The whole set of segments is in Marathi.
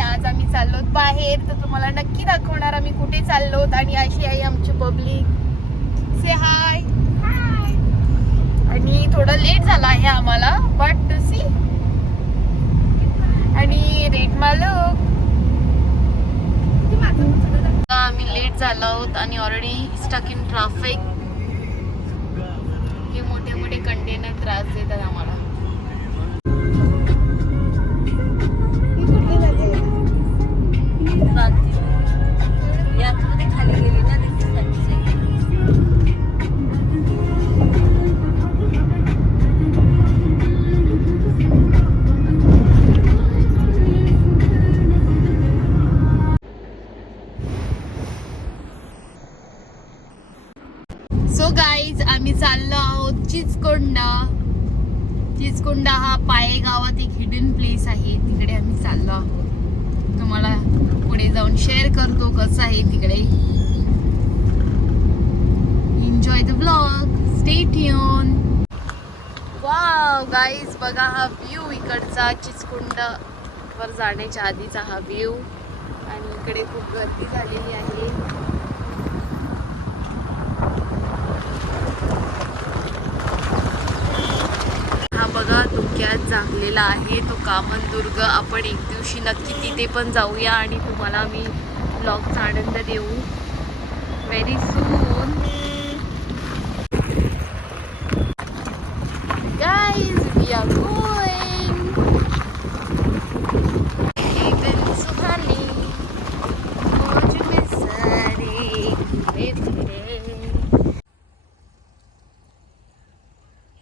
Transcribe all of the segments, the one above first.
आज आम्ही चाललोत बाहेर, तर तुम्हाला नक्की दाखवणार आम्ही कुठे चाललोत. आणि अशी आहे आमची पब्लिक. से हाय. आणि थोडं लेट झाला आहे आम्हाला, बट सी. आणि रेड मालक आम्ही लेट झालो आहोत आणि ऑलरेडी स्टक इन ट्रॅफिक. हे मोठे मोठे कंटेनर त्रास देतात आम्हाला. खाली गेली ना सो गाईज, आम्ही चाललो आहोत चिचकोंडा. चिचकोंडा हा पाये गावात एक हिडन प्लेस आहे, तिकडे आम्ही चाललो आहोत. तुम्हाला पुढे जाऊन शेअर करतो कसं आहे तिकडे. Enjoy the blog, stay tune. Wow guys, बघा हा व्ह्यू इकडचा, चिचकोंडा वर जाण्याच्या आधीचा हा व्ह्यू. आणि इकडे खूप गर्दी झालेली आहे. बघा धुक्यात झाकलेला आहे तो कामनदुर्ग. आपण एक दिवशी नक्की तिथे पण जाऊया आणि तुम्हाला मी ब्लॉगचा आनंद देऊ very soon. Guys, we are going even सुहानी मौज में सारे फिरे.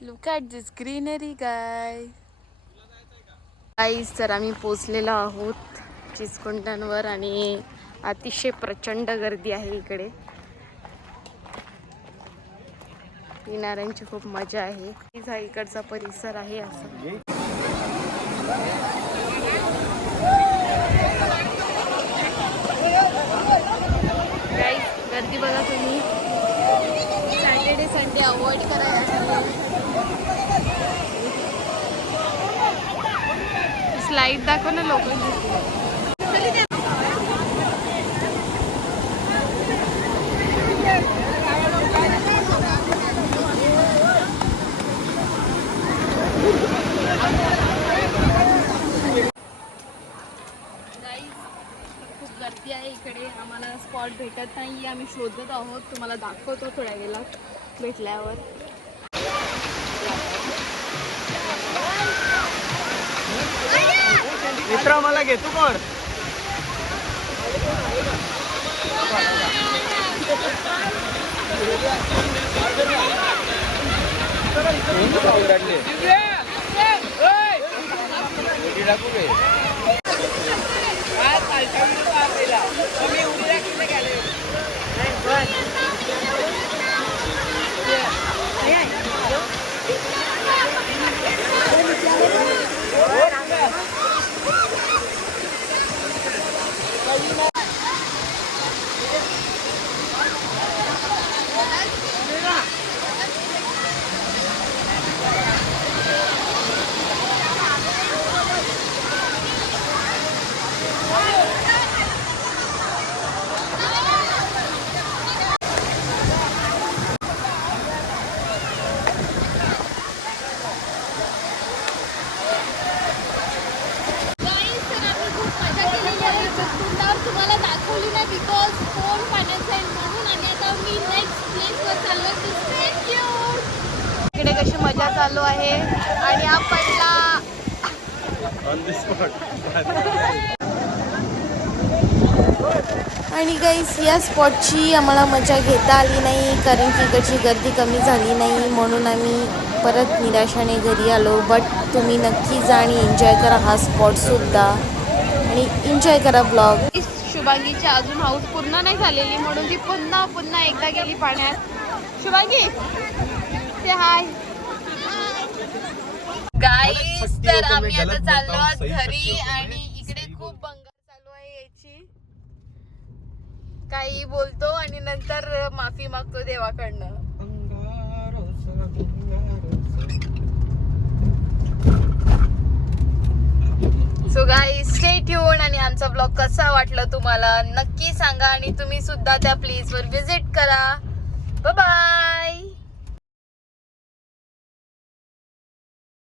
Look at this greenery, guys. तर आम्ही पोचलेलो आहोत चिचकोंड्यांवर आणि अतिशय प्रचंड गर्दी आहे इकडे. येणाऱ्यांची खूप मजा आहे. हा इकडचा परिसर आहे असं. गर्दी बघा तुम्ही. सॅटर्डे संडे अवॉइड करायला. स्लाइड दाखव ना लोकांची. खूप गर्दी आहे इकडे. आम्हाला स्पॉट भेटत नाही, आम्ही शोधत आहोत. तुम्हाला दाखवतो थोड्या वेळात भेटल्यावर. मित्र मला घे तू कोण. तुम्हाला दाखवली नाही बिकॉज फोन पाण्याचा आहे म्हणून. आणि आता मी नेक्स्ट प्लेसवर चाललो. इकडे कशी मजा चालू आहे. आणि हा पडला ऑन द स्पॉट. आणि गाईस, या स्पॉटची आम्हाला मजा घेता आली नाही कारण की इकडची गर्दी कमी झाली नाही, म्हणून आम्ही परत निराशाने घरी आलो. बट तुम्ही नक्की जा आणि एन्जॉय करा हा स्पॉटसुद्धा आणि एन्जॉय करा ब्लॉग. शुभांगीची अजून हाऊस पूर्ण नाही झालेली म्हणून ती पुन्हा एकदा गेली पाण्यात. शुभांगी से हाय. गाईस, तर आम्ही आता चाललो आहोत घरी. आणि इकडे खूप बंगाल चालू आहे याची. काही बोलतो आणि नंतर माफी मागतो देवाकडनं. सो गाईस, स्टे ट्यून आणि आमचा ब्लॉग कसा वाटला तुम्हाला नक्की सांगा आणि तुम्ही सुद्धा त्या प्लेसवर विजिट करा. Bye bye.